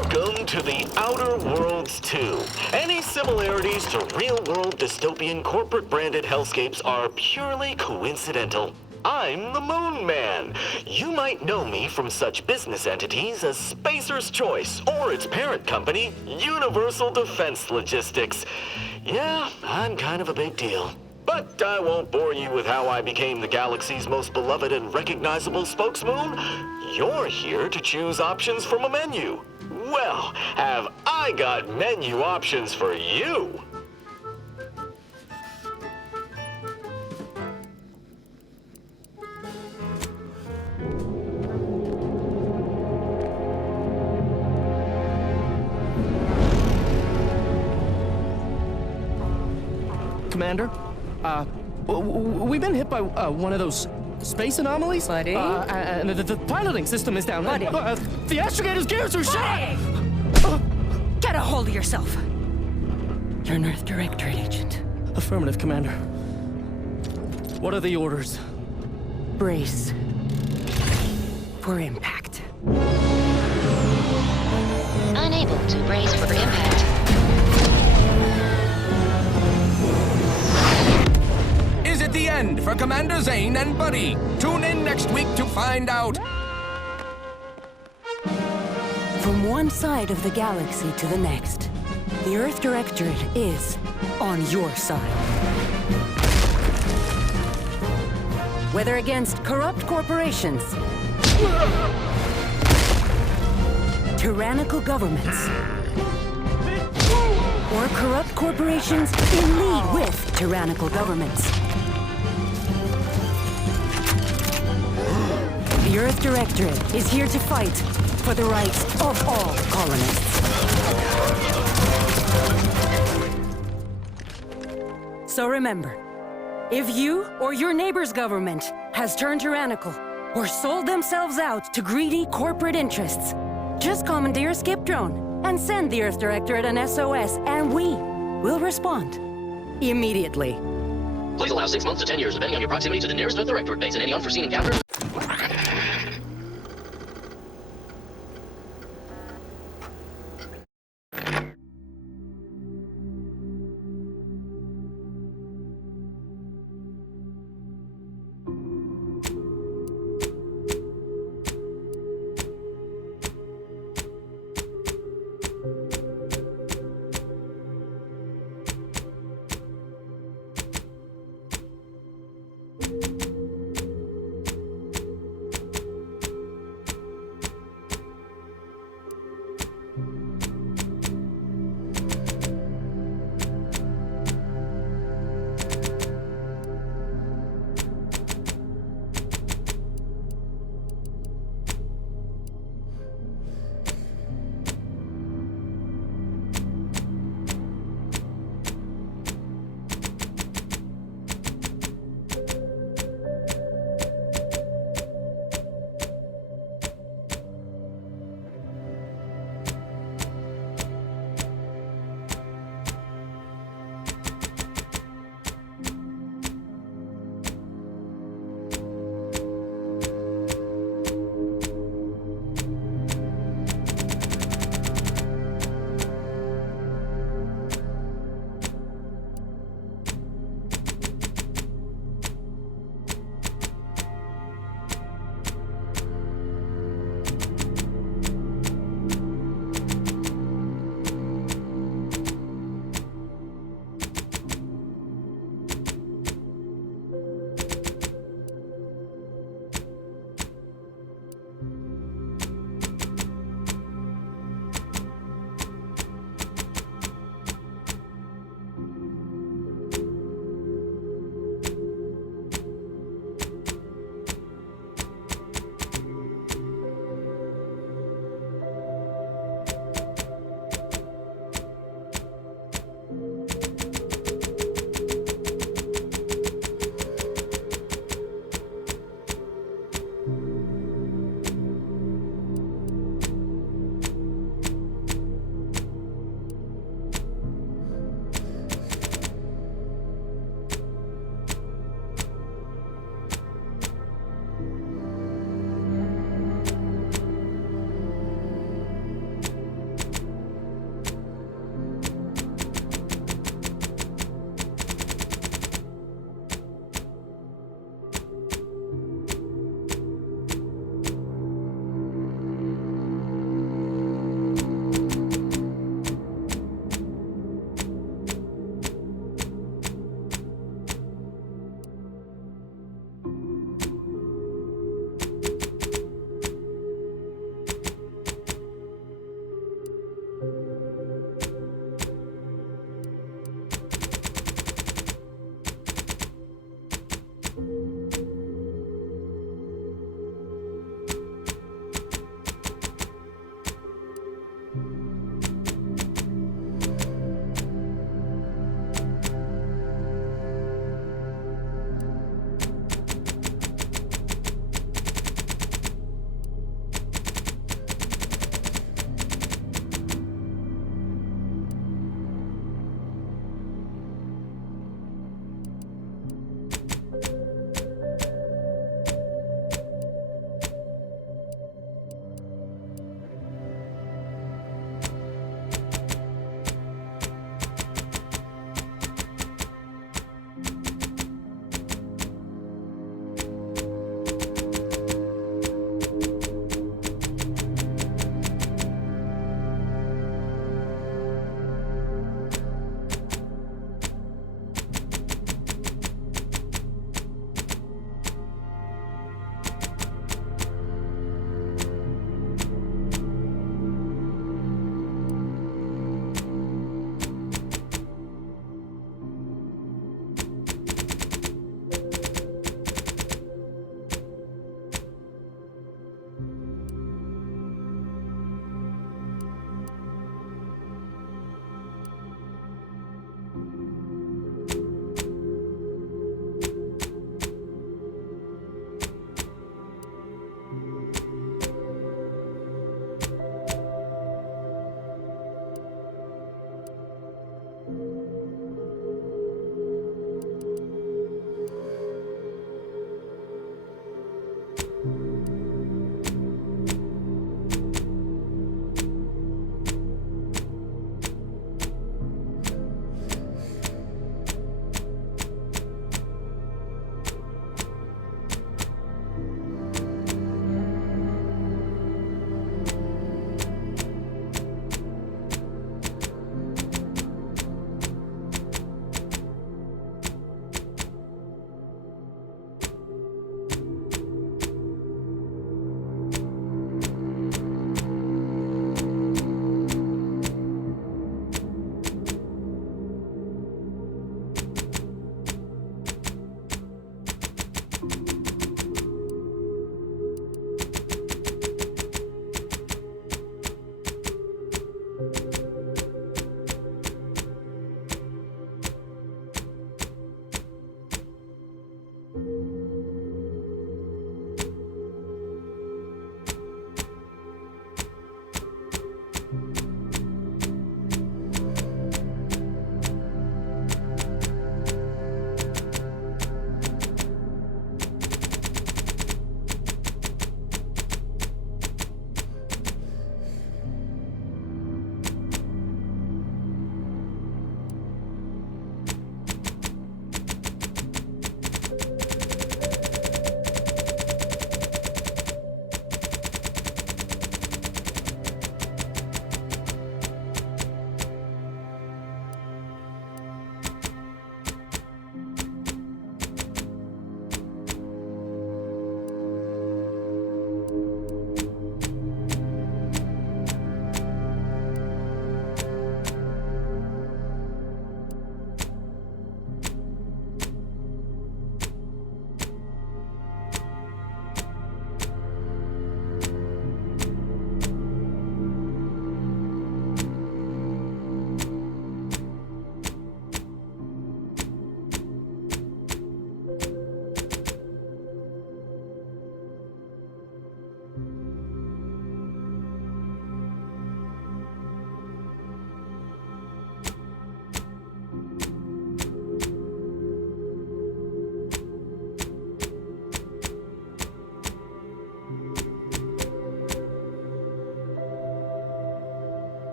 Welcome to the Outer Worlds 2. Any similarities to real-world dystopian corporate-branded hellscapes are purely coincidental. I'm the Moon Man. You might know me from such business entities as Spacer's Choice or its parent company, Universal Defense Logistics. Yeah, I'm kind of a big deal. But I won't bore you with how I became the galaxy's most beloved and recognizable spokesmoon. You're here to choose options from a menu. Well, have I got menu options for you? Commander, we've been hit by one of those space anomalies. Buddy? And the piloting system is down. Buddy? The astrogator's gears are shot! Get a hold of yourself. You're an Earth Directorate agent. Affirmative, Commander. What are the orders? Brace for impact. Unable to brace for impact. Is it the end for Commander Zane and Buddy? Tune in next week to find out. From one side of the galaxy to the next, the Earth Directorate is on your side. Whether against corrupt corporations, tyrannical governments, or corrupt corporations in league with tyrannical governments. The Earth Directorate is here to fight for the rights of all colonists. So remember, if you or your neighbor's government has turned tyrannical or sold themselves out to greedy corporate interests, just commandeer a skip drone and send the Earth Directorate an SOS, and we will respond immediately. Please allow 6 months to 10 years, depending on your proximity to the nearest Earth Directorate base and any unforeseen encounters.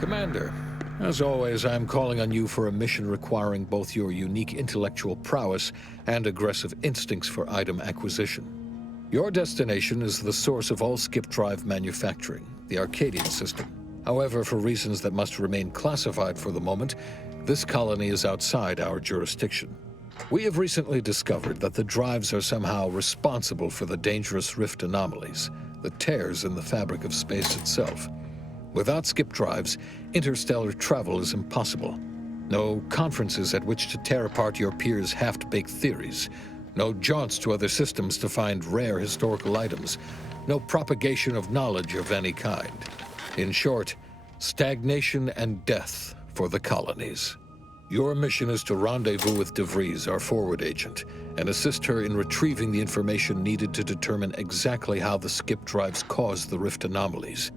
Commander, as always, I'm calling on you for a mission requiring both your unique intellectual prowess and aggressive instincts for item acquisition. Your destination is the source of all skip drive manufacturing, the Arcadian system. However, for reasons that must remain classified for the moment, this colony is outside our jurisdiction. We have recently discovered that the drives are somehow responsible for the dangerous rift anomalies, the tears in the fabric of space itself. Without skip drives, interstellar travel is impossible. No conferences at which to tear apart your peers' half-baked theories. No jaunts to other systems to find rare historical items. No propagation of knowledge of any kind. In short, stagnation and death for the colonies. Your mission is to rendezvous with DeVries, our forward agent, and assist her in retrieving the information needed to determine exactly how the skip drives caused the rift anomalies.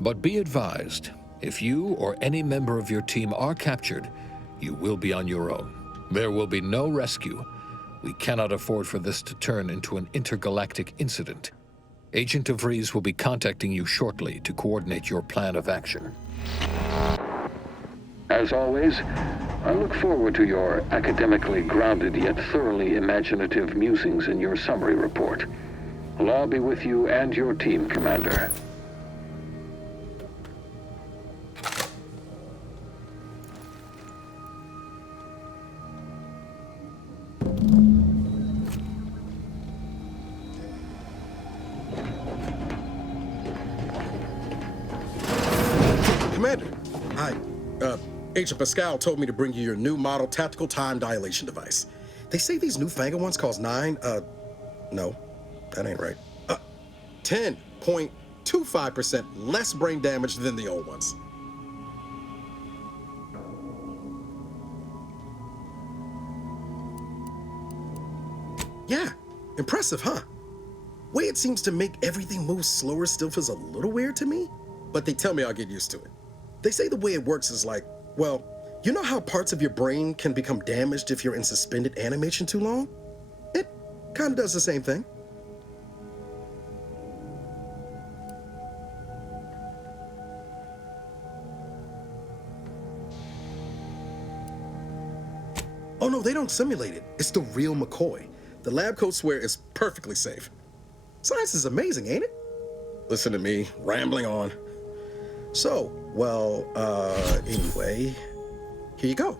But be advised, if you or any member of your team are captured, you will be on your own. There will be no rescue. We cannot afford for this to turn into an intergalactic incident. Agent DeVries will be contacting you shortly to coordinate your plan of action. As always, I look forward to your academically grounded yet thoroughly imaginative musings in your summary report. Allah be with you and your team, Commander. Commander, hi. Agent Pascal told me to bring you your new model tactical time dilation device. They say these newfangled ones cause no, that ain't right. 10.25% less brain damage than the old ones. Yeah, impressive, huh? Way it seems to make everything move slower still feels a little weird to me, but they tell me I'll get used to it. They say the way it works is like, well, you know how parts of your brain can become damaged if you're in suspended animation too long? It kind of does the same thing. Oh no, they don't simulate it. It's the real McCoy. The lab coats swear it's perfectly safe. Science is amazing, ain't it? Listen to me, rambling on. So, well, anyway, here you go.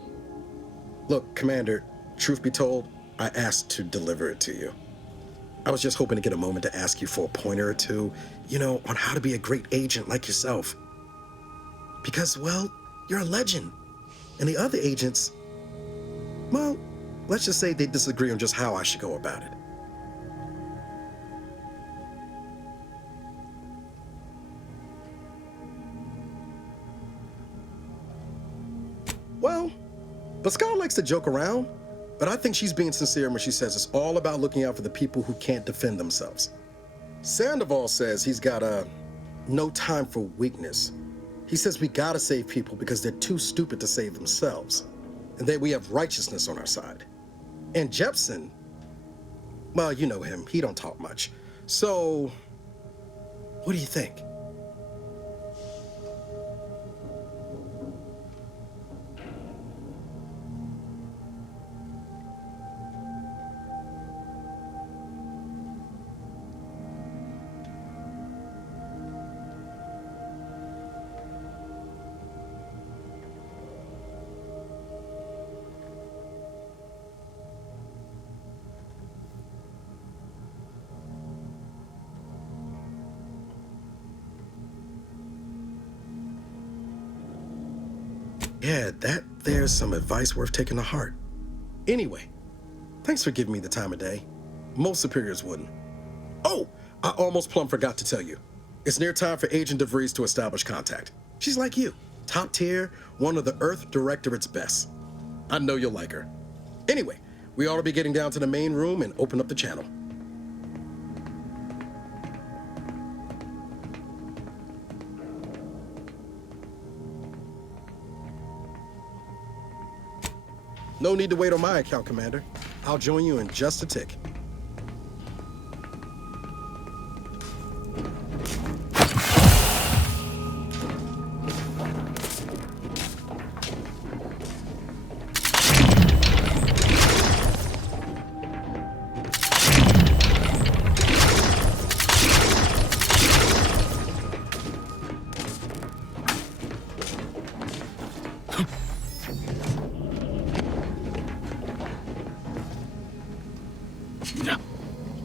Look, Commander, truth be told, I asked to deliver it to you. I was just hoping to get a moment to ask you for a pointer or two, you know, on how to be a great agent like yourself. Because, well, you're a legend. And the other agents, well, let's just say they disagree on just how I should go about it. Well, Pascal likes to joke around, but I think she's being sincere when she says it's all about looking out for the people who can't defend themselves. Sandoval says he's got no time for weakness. He says we gotta save people because they're too stupid to save themselves, and that we have righteousness on our side. And Jepson, well, you know him, he don't talk much. So, what do you think? Yeah, there's some advice worth taking to heart. Anyway, thanks for giving me the time of day. Most superiors wouldn't. Oh, I almost plumb forgot to tell you. It's near time for Agent DeVries to establish contact. She's like you, top tier, one of the Earth Directorate's best. I know you'll like her. Anyway, we ought to be getting down to the main room and open up the channel. No need to wait on my account, Commander. I'll join you in just a tick.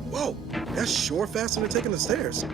Whoa, that's sure faster than taking the stairs.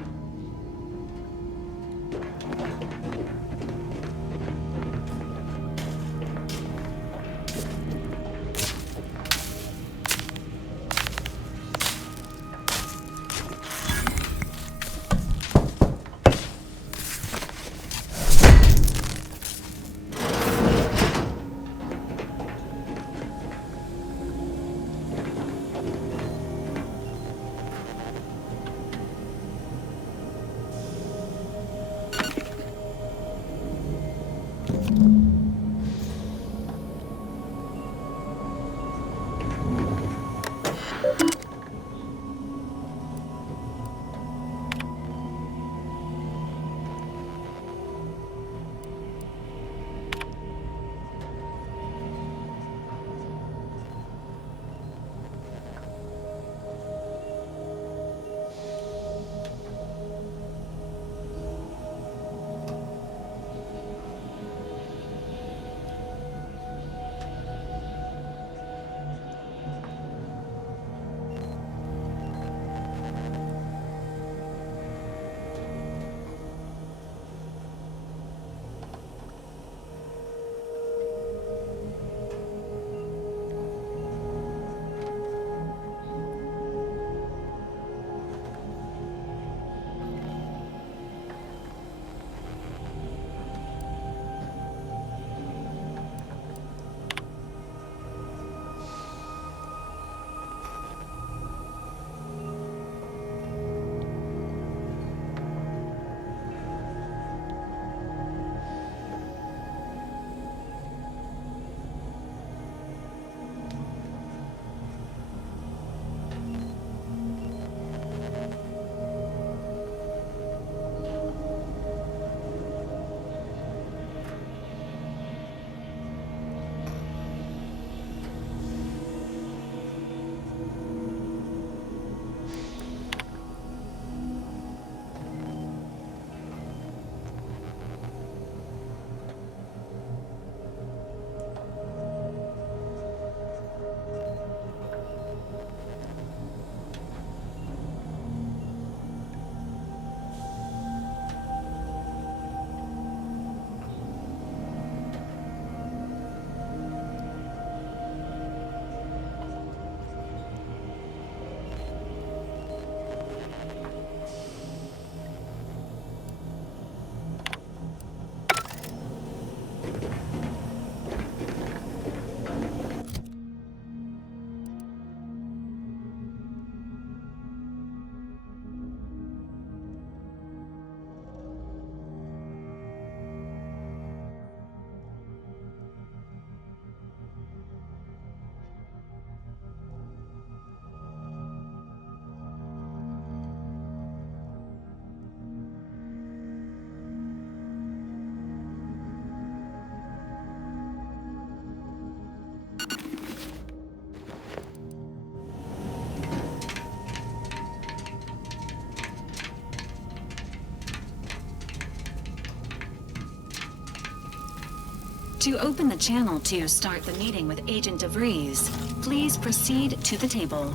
To open the channel to start the meeting with Agent DeVries, please proceed to the table.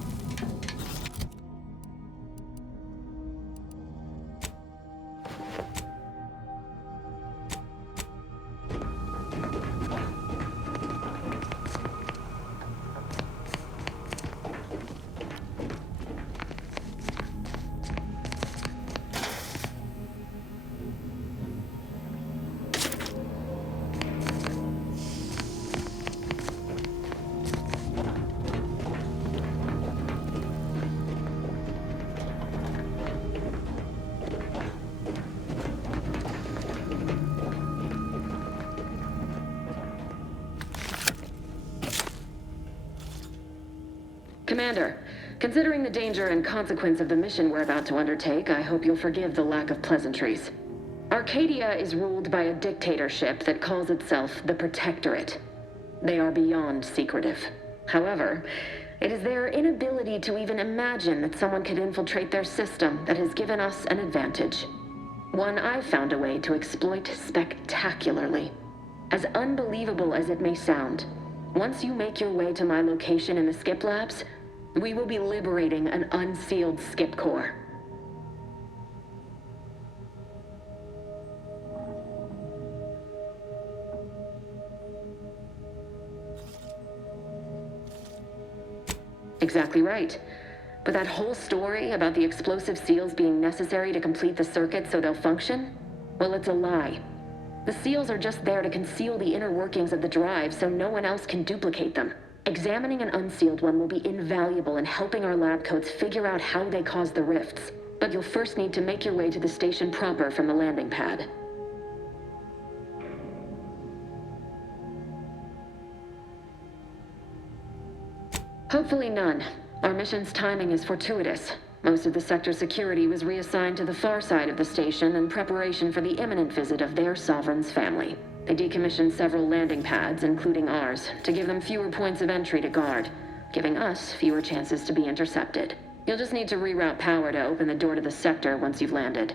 Commander, considering the danger and consequence of the mission we're about to undertake, I hope you'll forgive the lack of pleasantries. Arcadia is ruled by a dictatorship that calls itself the Protectorate. They are beyond secretive. However, it is their inability to even imagine that someone could infiltrate their system that has given us an advantage. One I've found a way to exploit spectacularly. As unbelievable as it may sound, once you make your way to my location in the Skip Labs, we will be liberating an unsealed Skip core. Exactly right. But that whole story about the explosive seals being necessary to complete the circuit so they'll function? Well, it's a lie. The seals are just there to conceal the inner workings of the drive so no one else can duplicate them. Examining an unsealed one will be invaluable in helping our lab coats figure out how they cause the rifts. But you'll first need to make your way to the station proper from the landing pad. Hopefully none. Our mission's timing is fortuitous. Most of the sector security was reassigned to the far side of the station in preparation for the imminent visit of their sovereign's family. They decommissioned several landing pads, including ours, to give them fewer points of entry to guard, giving us fewer chances to be intercepted. You'll just need to reroute power to open the door to the sector once you've landed.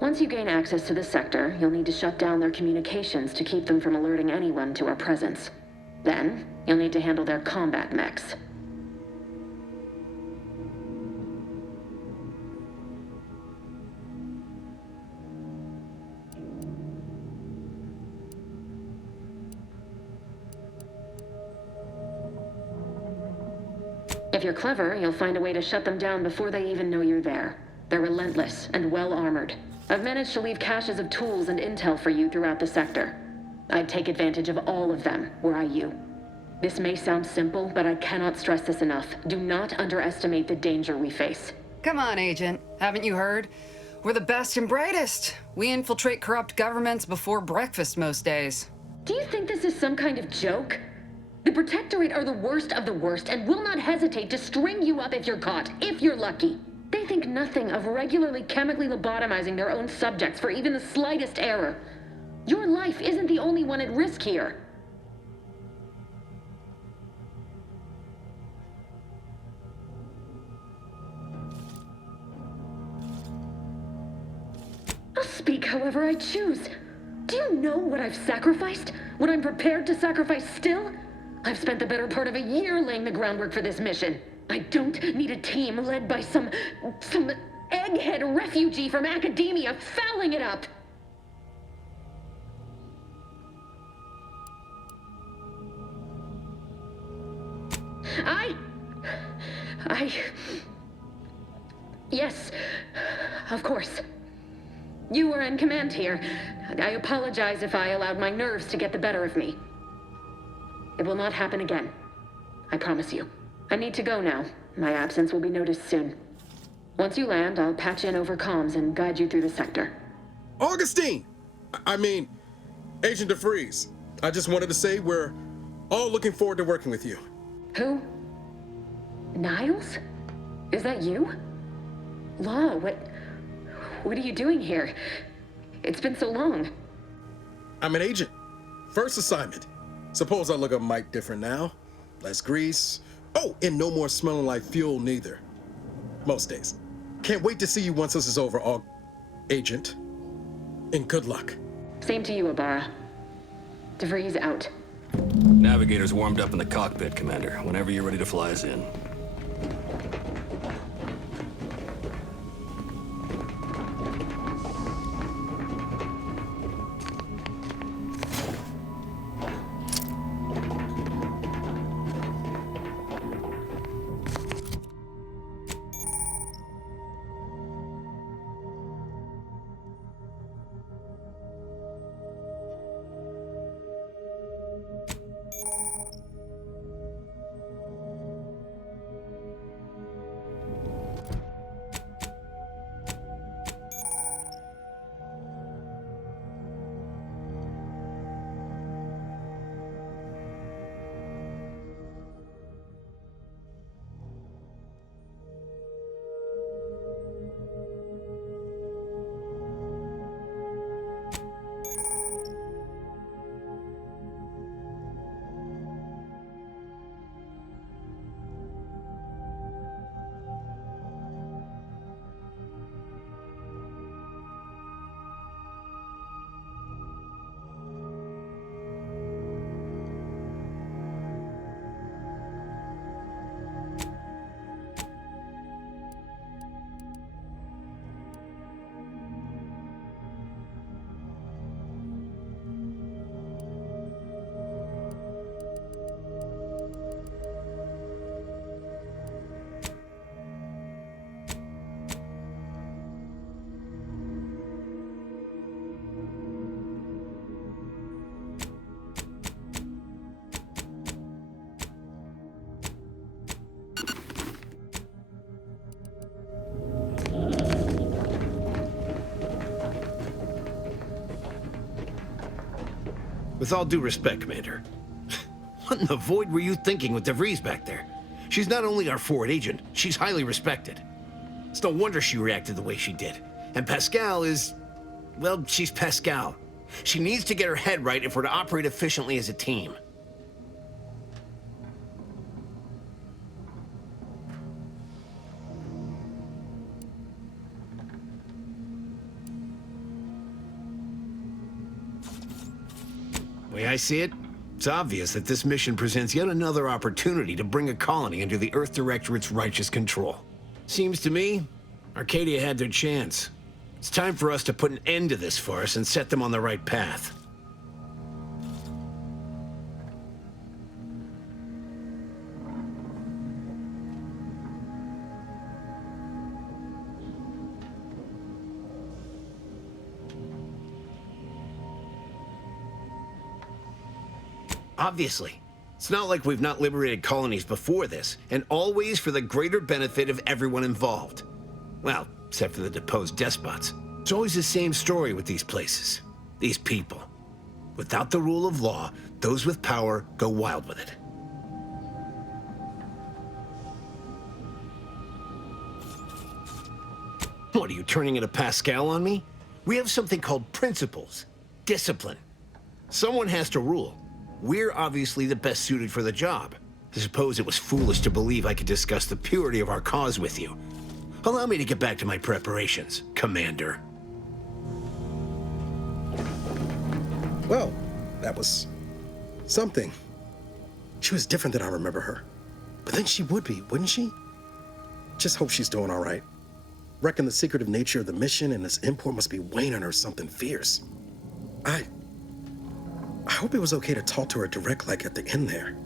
Once you gain access to the sector, you'll need to shut down their communications to keep them from alerting anyone to our presence. Then, you'll need to handle their combat mechs. If you're clever, you'll find a way to shut them down before they even know you're there. They're relentless and well-armored. I've managed to leave caches of tools and intel for you throughout the sector. I'd take advantage of all of them, were I you. This may sound simple, but I cannot stress this enough. Do not underestimate the danger we face. Come on, Agent. Haven't you heard? We're the best and brightest. We infiltrate corrupt governments before breakfast most days. Do you think this is some kind of joke? The Protectorate are the worst of the worst and will not hesitate to string you up if you're caught, if you're lucky. They think nothing of regularly chemically lobotomizing their own subjects for even the slightest error. Your life isn't the only one at risk here. I'll speak however I choose. Do you know what I've sacrificed? What I'm prepared to sacrifice still? I've spent the better part of a year laying the groundwork for this mission. I don't need a team led by some egghead refugee from academia fouling it up. Yes, of course. You were in command here. I apologize if I allowed my nerves to get the better of me. It will not happen again. I promise you. I need to go now. My absence will be noticed soon. Once you land, I'll patch in over comms and guide you through the sector. Augustine! I mean, Agent DeVries. I just wanted to say we're all looking forward to working with you. Who? Niles? Is that you? Law, what are you doing here? It's been so long. I'm an agent. First assignment. Suppose I look a mite different now. Less grease. Oh, and no more smelling like fuel neither. Most days. Can't wait to see you once this is over, Agent. And good luck. Same to you, Ibarra. DeVries out. Navigator's warmed up in the cockpit, Commander. Whenever you're ready to fly us in. With all due respect, Commander, what in the void were you thinking with DeVries back there? She's not only our forward agent, she's highly respected. It's no wonder she reacted the way she did. And Pascal is... well, she's Pascal. She needs to get her head right if we're to operate efficiently as a team. The way I see it, it's obvious that this mission presents yet another opportunity to bring a colony under the Earth Directorate's righteous control. Seems to me, Arcadia had their chance. It's time for us to put an end to this farce and set them on the right path. Obviously. It's not like we've not liberated colonies before this, and always for the greater benefit of everyone involved. Well, except for the deposed despots. It's always the same story with these places, these people. Without the rule of law, those with power go wild with it. What, are you turning into Pascal on me? We have something called principles, discipline. Someone has to rule. We're obviously the best suited for the job. I suppose it was foolish to believe I could discuss the purity of our cause with you. Allow me to get back to my preparations, Commander. Well, that was something. She was different than I remember her. But then she would be, wouldn't she? Just hope she's doing all right. Reckon the secretive nature of the mission and this import must be weighing on her something fierce. I hope it was okay to talk to her direct like at the end there.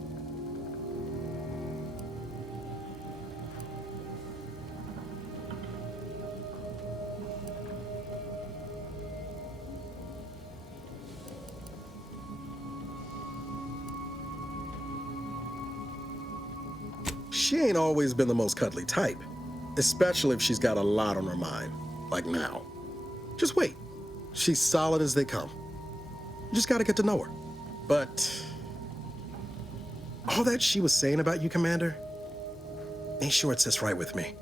She ain't always been the most cuddly type, especially if she's got a lot on her mind, like now. Just wait. She's solid as they come. You just gotta get to know her. But all that she was saying about you, Commander, ain't sure it sits right with me.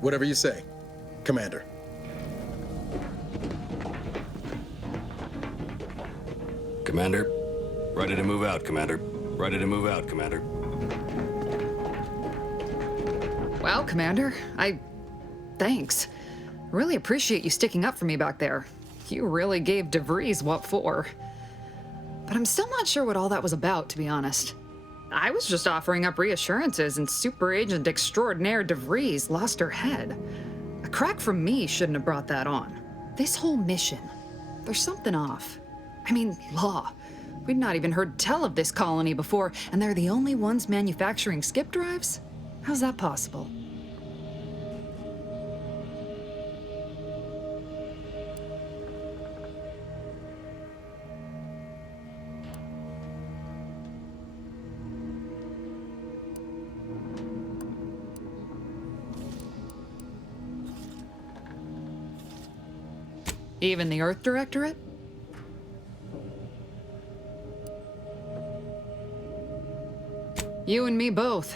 Whatever you say, Commander. Commander, ready to move out, Commander. Ready to move out, Commander. Well, Commander, thanks. Really appreciate you sticking up for me back there. You really gave DeVries what for. But I'm still not sure what all that was about, to be honest. I was just offering up reassurances, and Super Agent Extraordinaire DeVries lost her head. A crack from me shouldn't have brought that on. This whole mission, there's something off. I mean, law. We'd not even heard tell of this colony before, and they're the only ones manufacturing skip drives? How's that possible? Even the Earth Directorate? You and me both.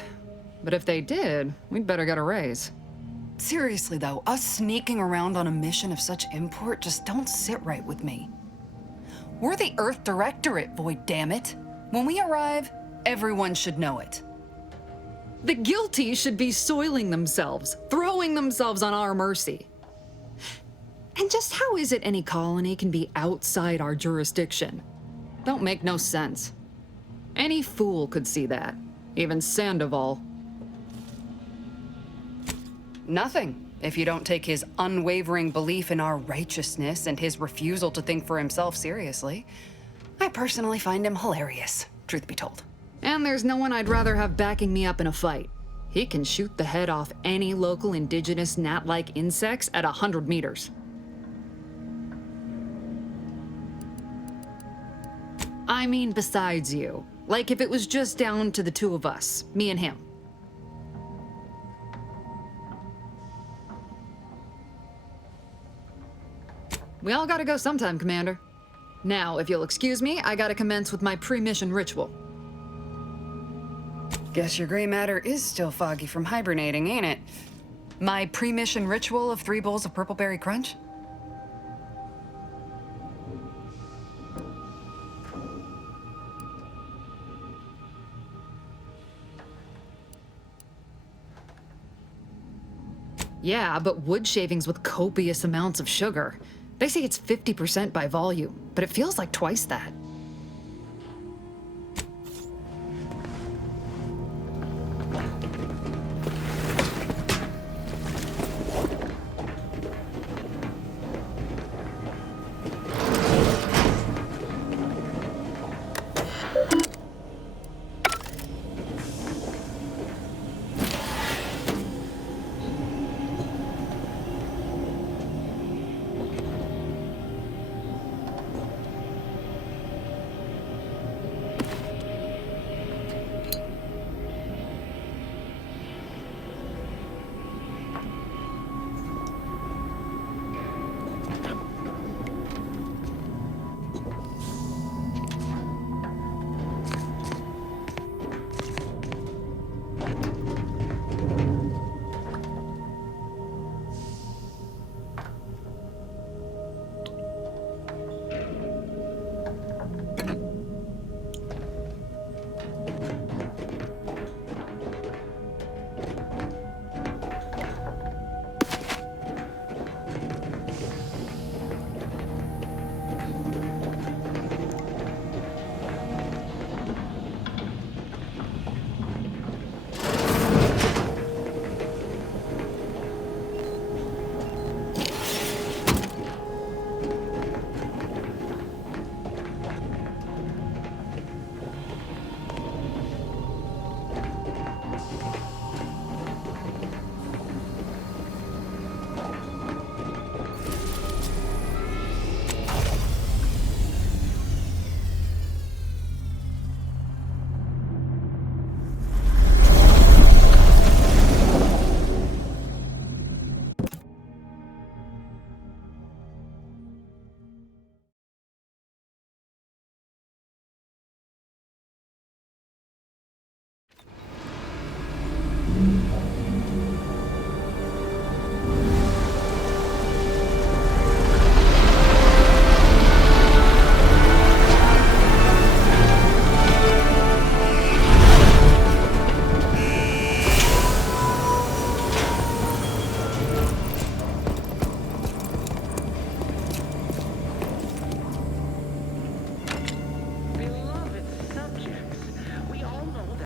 But if they did, we'd better get a raise. Seriously though, us sneaking around on a mission of such import just don't sit right with me. We're the Earth Directorate, Void, damn it. When we arrive, everyone should know it. The guilty should be soiling themselves, throwing themselves on our mercy. And just how is it any colony can be outside our jurisdiction? Don't make no sense. Any fool could see that. Even Sandoval. Nothing, if you don't take his unwavering belief in our righteousness and his refusal to think for himself seriously. I personally find him hilarious, truth be told. And there's no one I'd rather have backing me up in a fight. He can shoot the head off any local indigenous gnat-like insects at 100 meters. I mean besides you. Like if it was just down to the two of us, me and him. We all gotta go sometime, Commander. Now, if you'll excuse me, I gotta commence with my pre-mission ritual. Guess your gray matter is still foggy from hibernating, ain't it? My pre-mission ritual of 3 bowls of purple berry crunch? Yeah, but wood shavings with copious amounts of sugar. They say it's 50% by volume, but it feels like twice that.